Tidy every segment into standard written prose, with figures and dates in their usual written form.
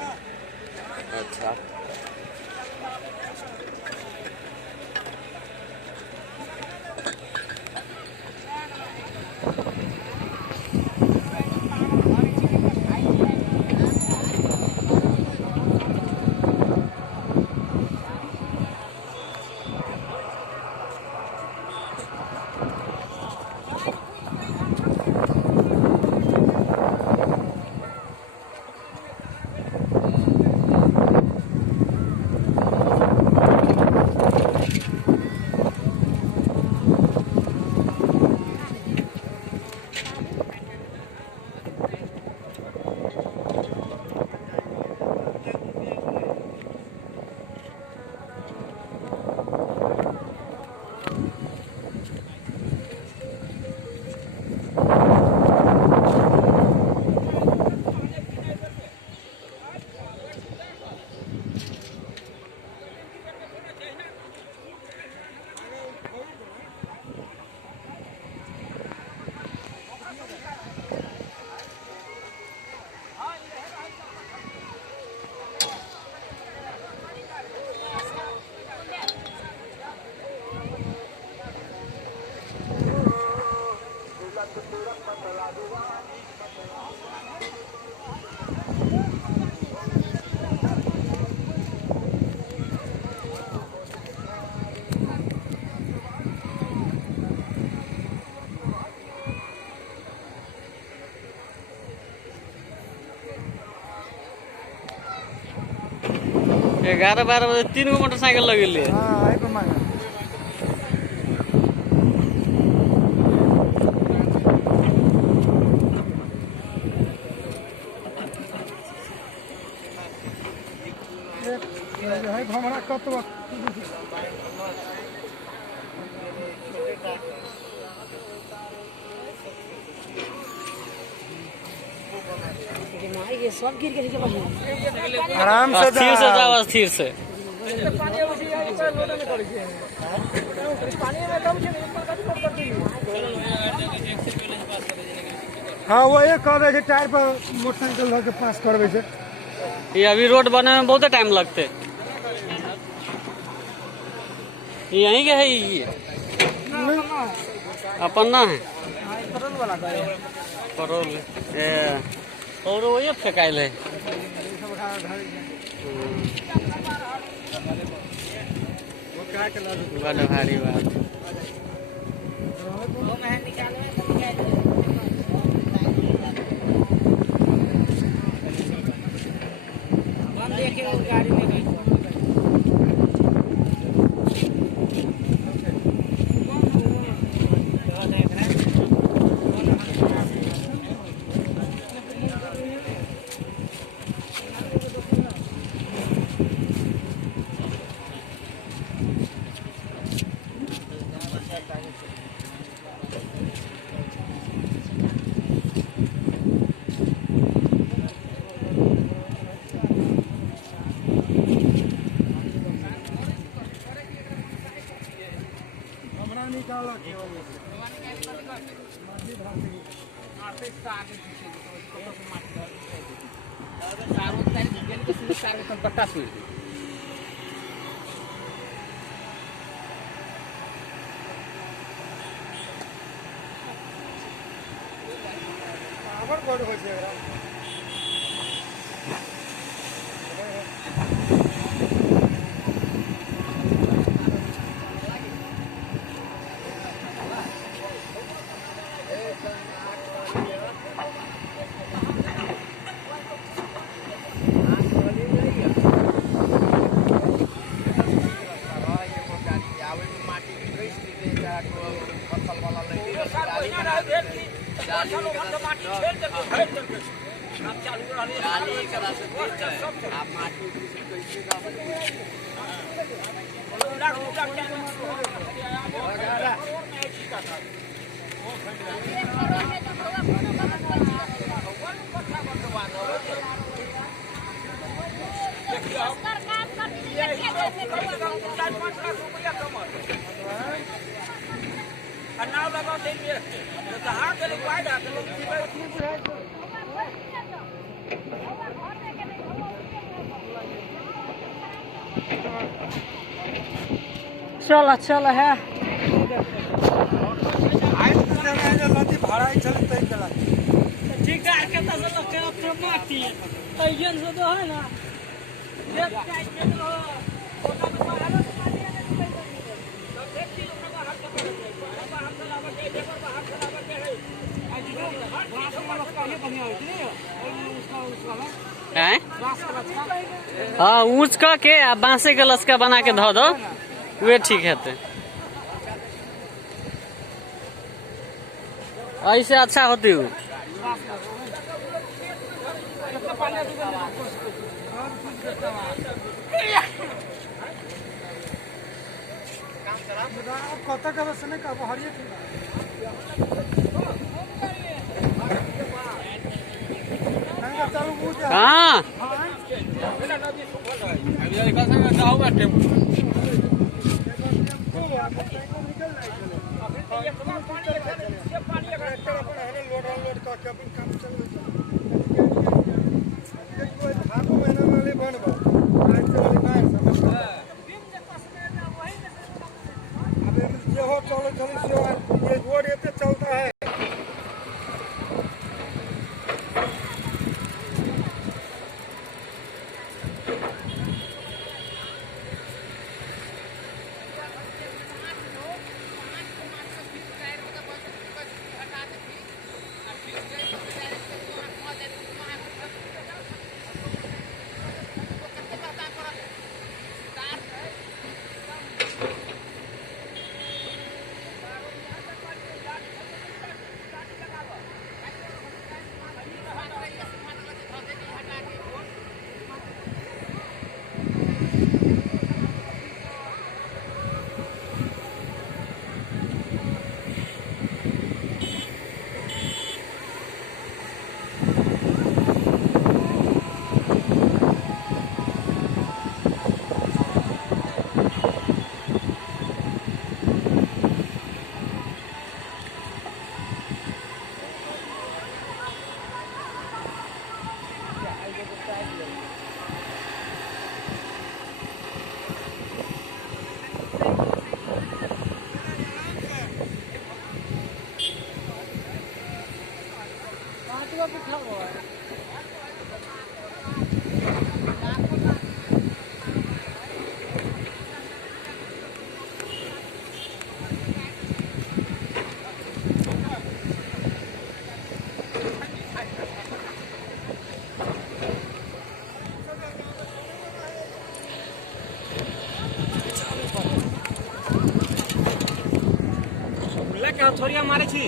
अच्छा ग्यारह 12 बजे 3 गो मोटरसाइकिल लगे ये सब गिर के आराम से स्थिर से जाओ स्थिर से हाँ वो एक कर रहे टायर पर मोटरसाइकिल लग के पास करवे छे। ये अभी रोड बने में बहुत टाइम लगते यहीं के है ये अपन ना है परोल और वही फेंकाइल है बड़ा भारी बात गाड़ी में चल चल है भाड़ा ही चल तय चला ठीक है के तो लगे अपने माटी तैयन से तो है ना एक टाइट के तो ओटा में बाहर हाँ ऊँच क के आ बांसे के लस्का बना के धो दो वे ठीक है। ऐसे अच्छा होती हूँ। कत का बस नहीं का हरिये हाँ चलता है। छोरिया मारे छी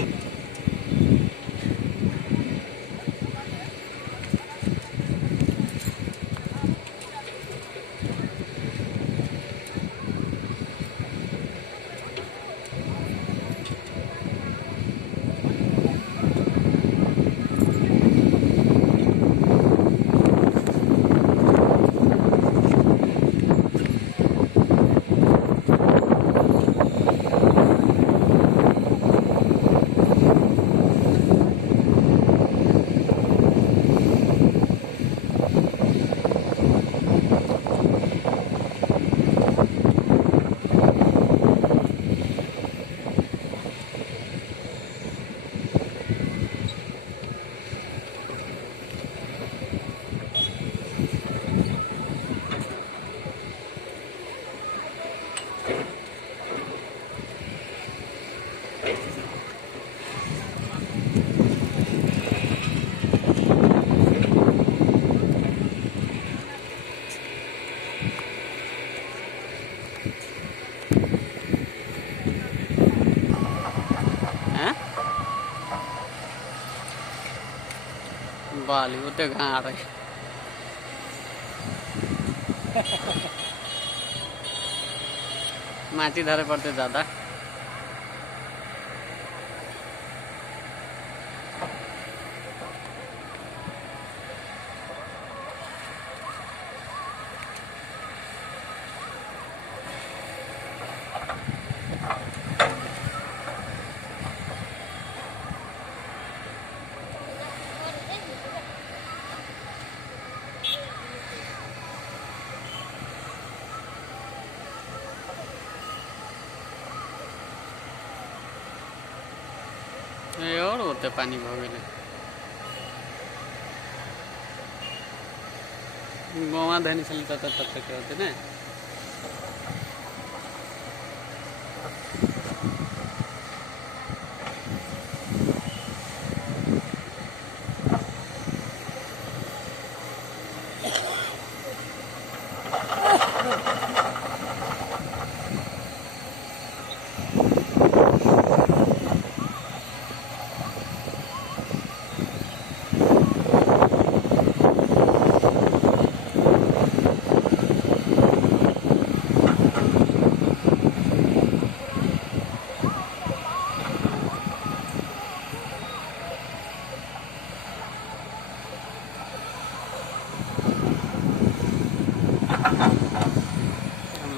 बाली उते कहाँ आ रही माटी धरे पड़ते ज्यादा। तो पानी भ गेले गवा धनी चली तब तक के होते ना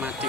माटी